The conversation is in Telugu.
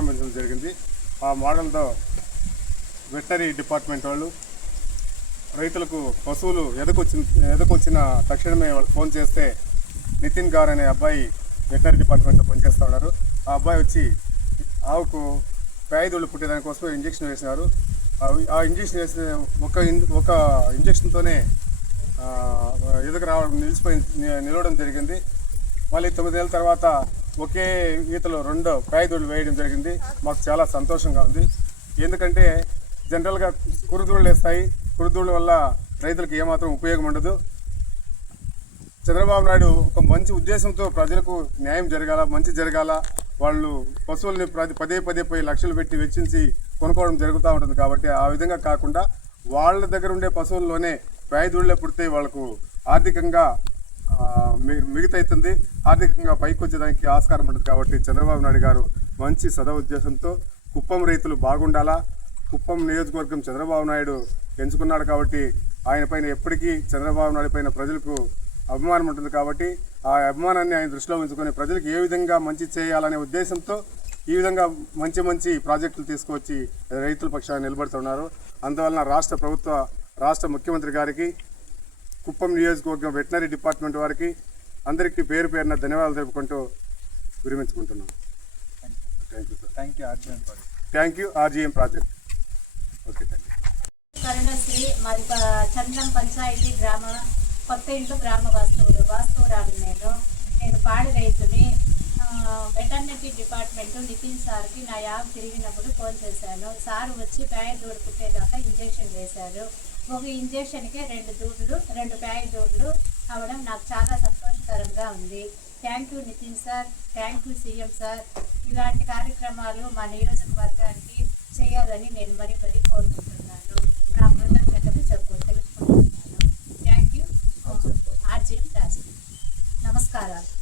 మోడల్ జరిగింది. ఆ మోడల్తో వెటరీ డిపార్ట్మెంట్ వాళ్ళు రైతులకు పశువులు ఎదకొచ్చిన ఎదకొచ్చిన తక్షణమే వాళ్ళు ఫోన్ చేస్తే నితిన్ గారు అనే అబ్బాయి వెటరీ డిపార్ట్మెంట్లో పనిచేస్తూ ఉన్నారు. ఆ అబ్బాయి వచ్చి ఆవుకు పేదోళ్ళు పుట్టేదానికోసం ఇంజక్షన్ వేసినారు. ఆ- ఇంజక్షన్ వేసిన ఒక ఒక ఇంజక్షన్తోనే ఎదుగు రావడం నిలిచిపోయి నిలవడం జరిగింది. మళ్ళీ తొమ్మిదేళ్ళ తర్వాత ఒకే ఈతలో రెండో పేదోళ్ళు వేయడం జరిగింది. మాకు చాలా సంతోషంగా ఉంది. ఎందుకంటే జనరల్గా కురుదూళ్ళు వేస్తాయి కురుదూళ్ళ వల్ల రైతులకు ఏమాత్రం ఉపయోగం ఉండదు. చంద్రబాబు నాయుడు ఒక మంచి ఉద్దేశంతో ప్రజలకు న్యాయం జరగాల మంచి జరగాల. వాళ్ళు పశువుల్ని ప్రతి పదే పదే పోయి లక్షలు పెట్టి వెచ్చించి కొనుక్కోవడం జరుగుతూ ఉంటుంది కాబట్టి ఆ విధంగా కాకుండా వాళ్ళ దగ్గర ఉండే పశువుల్లోనే పేదూళ్ళే పుడితే వాళ్ళకు ఆర్థికంగా మిగతైతుంది. మి- ఆర్థికంగా పైకి వచ్చేదానికి ఆస్కారం ఉంటుంది కాబట్టి చంద్రబాబు నాయుడు గారు మంచి సదా ఉద్దేశంతో కుప్పం రైతులు బాగుండాలా? కుప్పం నియోజకవర్గం చంద్రబాబు నాయుడు ఎంచుకున్నాడు కాబట్టి ఆయన పైన ఎప్పటికీ చంద్రబాబు నాయుడు పైన ప్రజలకు అభిమానం ఉంటుంది కాబట్టి ఆ అభిమానాన్ని ఆయన దృష్టిలో ఉంచుకొని ప్రజలకు ఏ విధంగా మంచి చేయాలనే ఉద్దేశంతో ఈ విధంగా మంచి మంచి ప్రాజెక్టులు తీసుకువచ్చి రైతుల పక్షాన్ని నిలబడుతున్నారు. అందువలన రాష్ట్ర ప్రభుత్వ రాష్ట్ర ముఖ్యమంత్రి గారికి కుప్పం నియోజకవర్గం వెటనరీ డిపార్ట్మెంట్ వారికి అందరికీ పేరు పేరున ధన్యవాదాలు తెలుపుకుంటూ విరమించుకుంటున్నాం. Thank you sir thank you Arjun garu thank you RGM project okay thank you Karunasri మాది చంద్రం పంచాయతీ గ్రామ కొత్త ఇంట్లో గ్రామ వాస్తువులు వాస్తువురాలు నేను. నేను పాడి రైతుని మెటర్నిటీ డిపార్ట్మెంట్ నితిన్ సార్కి నా యాప్ తిరిగినప్పుడు ఫోన్ చేశాను. సార్ వచ్చి ప్యాడ్ దూడు పుట్టేదాకా ఇంజెక్షన్ వేశారు. ఒక ఇంజెక్షన్కే రెండు దూడ్లు రెండు ప్యాడ్ దూడ్లు అవడం నాకు చాలా సంతోషకరంగా ఉంది. Thank you Nitin sir thank you CM sir. ఇలాంటి కార్యక్రమాలు మా నియోజకవర్గానికి చేయాలని నేను మరి మరీ కోరుకుంటున్నాను. నా కృతజ్ఞతలు చెప్పు తెలుసుకుంటున్నాను. Thank you. ఆర్జీ రాజు. నమస్కారాలు.